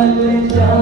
Hallelujah.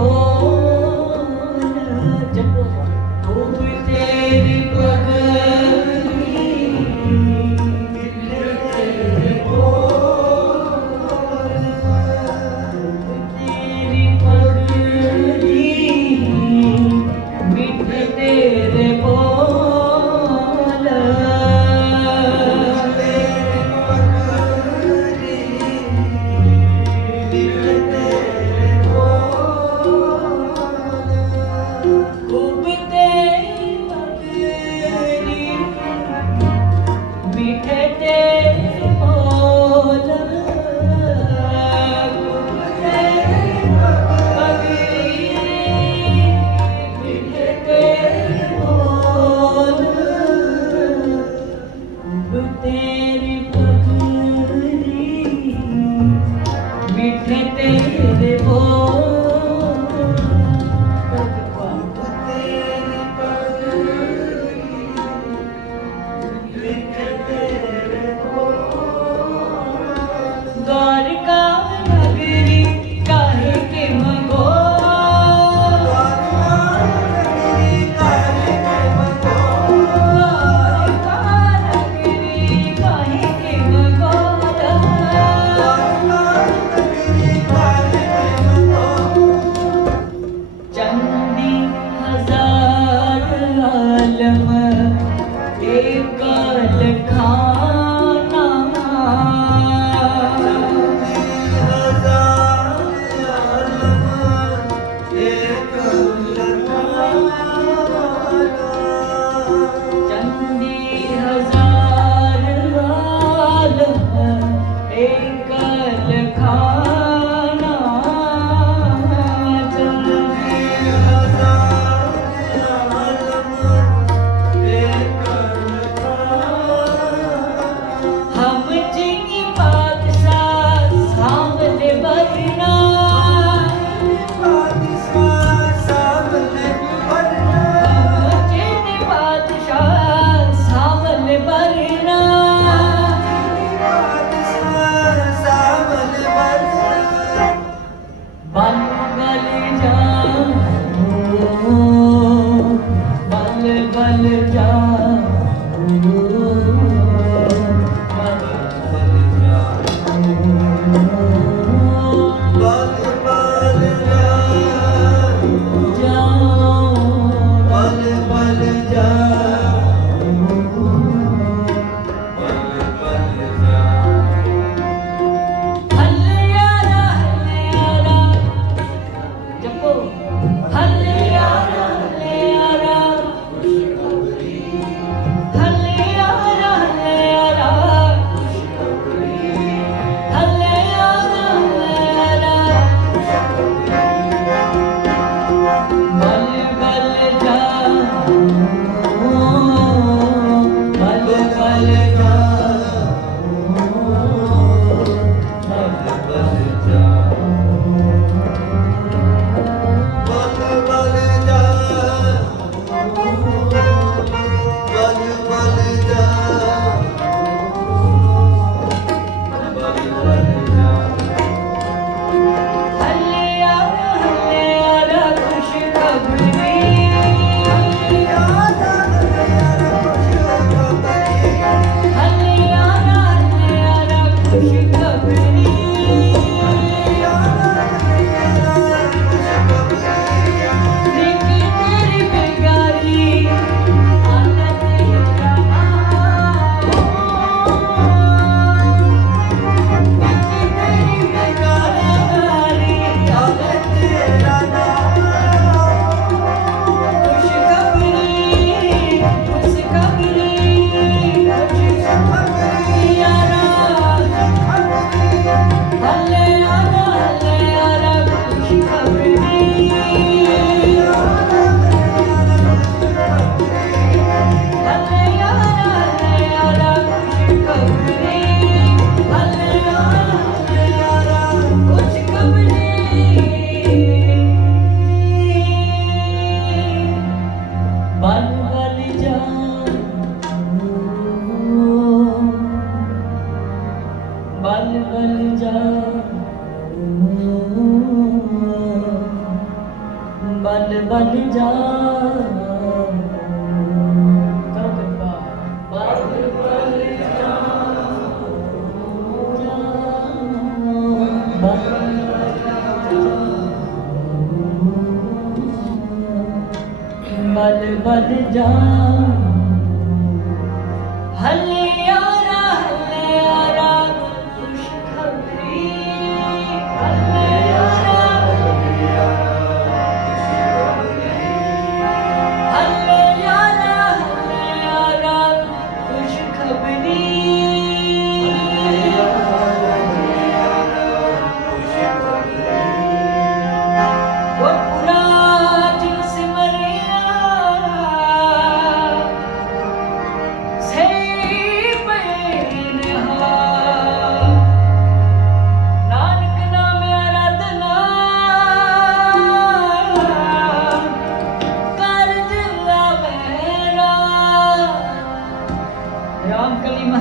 Oh. wake up. पल पल जा बन जा